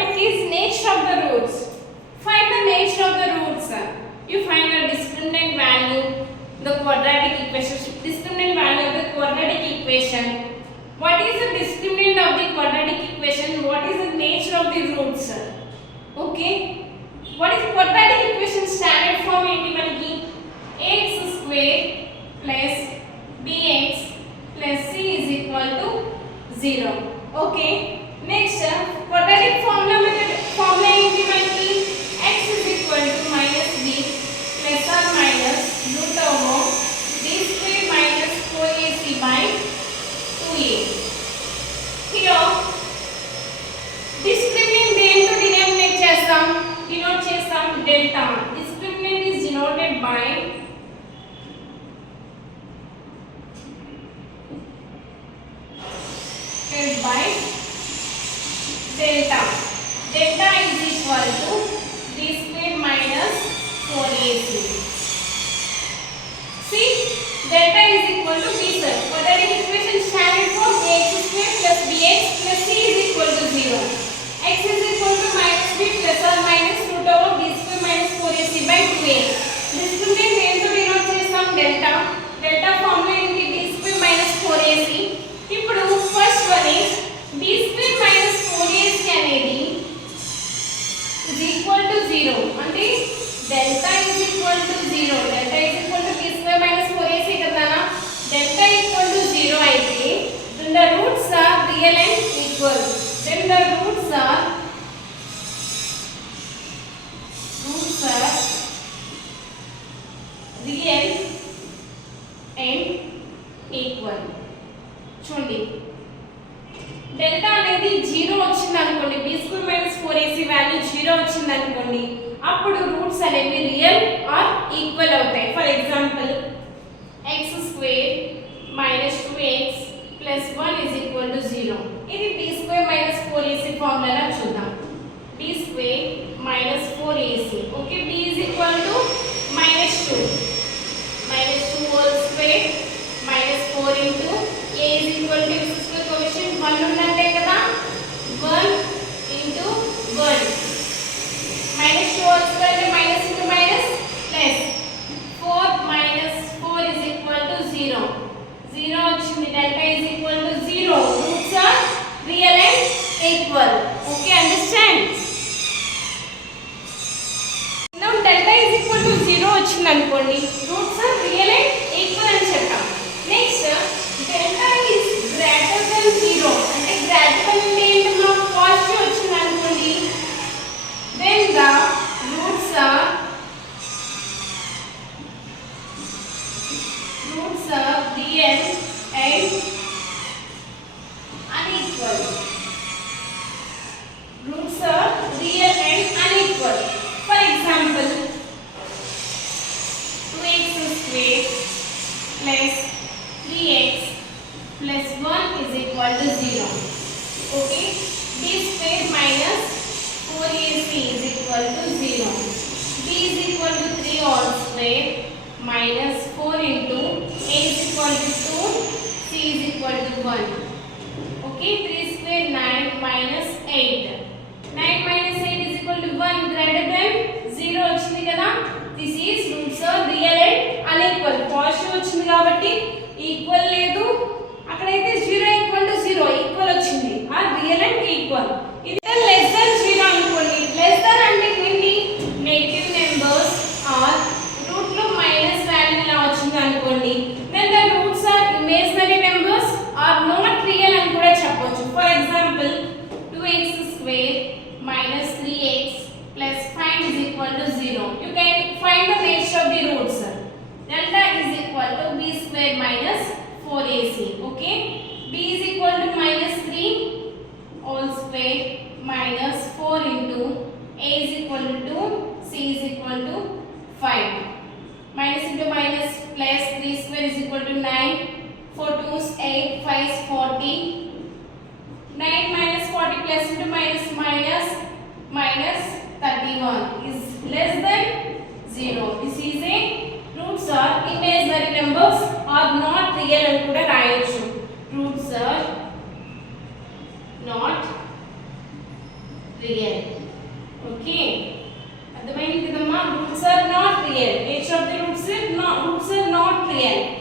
topic is nature of the roots. Find the nature of the roots. You find the discriminant value, the quadratic equation. Discriminant value of the quadratic equation. What is the discriminant of the quadratic equation? What is the nature of the roots? Okay. What is quadratic equation standard form? X square plus bx plus c is equal to 0. Okay. Next, quadratic formula x is equal to minus b plus or minus root over b square minus 4ac by 2a. Here, discriminant దేంతో denote చేస్తాం delta. Discriminant is denoted by delta. Delta is equal to b square minus 4ac. See, delta is equal to b square. Quadratic equation standard form x square plus bx plus c is equal to 0. X is equal to minus b plus or minus root over b square minus 4ac by 2a. Discriminant దేంతో denote చేస్తాం delta. Delta formula ఏంటి? b square minus 4ac. ఇప్పుడు first one is b square minus 4ac అనేది is equal to 0. అంటే delta is equal to 0. Delta is equal to b square minus 4ac కదా. Delta equal to 0 అయితే then the roots are real and equal. Then the roots are real and equal. చూడండి, delta అనేది 0 వచ్చింది అనుకోండి, b square minus 4ac value 0 వచ్చింది అనుకోండి, అప్పుడు roots అనేవి రియల్ ఆర్ ఈక్వల్ అవుతాయి. For example x square minus 2x plus 1 is equal to 0. ఇది b square minus 4ac formula చూద్దాం. b square minus 4ac. Okay, b is equal to minus 2 whole square minus 4 into a is equal to x square coefficient 1 ఉన్నట్టే కదా. 1 into 1 minus 2 whole square అంటే minus into minus plus 4 minus 4 is equal to 0. 0 వచ్చింది. delta is equal to 0. Roots are real and equal. Okay, understand? Now delta is equal to 0 వచ్చింది అనుకోండి, roots are real and equal అని చెప్తాం. Next delta is greater than 0 అంటే greater than అంటే ఏంటమ్మా? Positive వచ్చింది అనుకోండి, then the roots are real and unequal. Roots are real and unequal. For example, 2x square plus 3x plus 1 is equal to 0. Okay, b square minus 4ac is equal to 0. b is equal to 3 whole square minus 4 into a is equal to 2, c is equal to 1. Okay, 3 square 9 minus 8. 9 minus 8 is equal to 1 greater than 0 వచ్చింది కదా. This is roots are real and unequal. Positive వచ్చింది కాబట్టి equal లేదు, అక్కడైతే 0 equal to 0 equal వచ్చింది. ఆ real and equal. ఇది less than 0 అనుకోండి. లెస్ దెన్ అంటే ఏంటి? నెగటివ్ నెంబర్స్ ఆర్ రూట్ లో మైనస్ వాల్యూ ఇలా వచ్చింది అనుకోండి, then the roots are imaginary numbers are not real అని కూడా చెప్పొచ్చు. For example 2x square minus 3x plus 5 is equal to 0. You can find the nature of the roots. Delta is equal to b square minus 4ac. Okay, b is equal to minus 3 whole square minus 4 into a is equal to 2, c is equal to 5. Minus into minus plus 3 square is equal to 9. 4 2 is 8, 5 is 40. 9 minus 40 plus into minus minus 31 is less than 0. This is a roots are imaginary numbers are not real అని కూడా రాయొచ్చు. Roots are not real. Okay. At the moment, the roots are not real. Each of the roots are not real.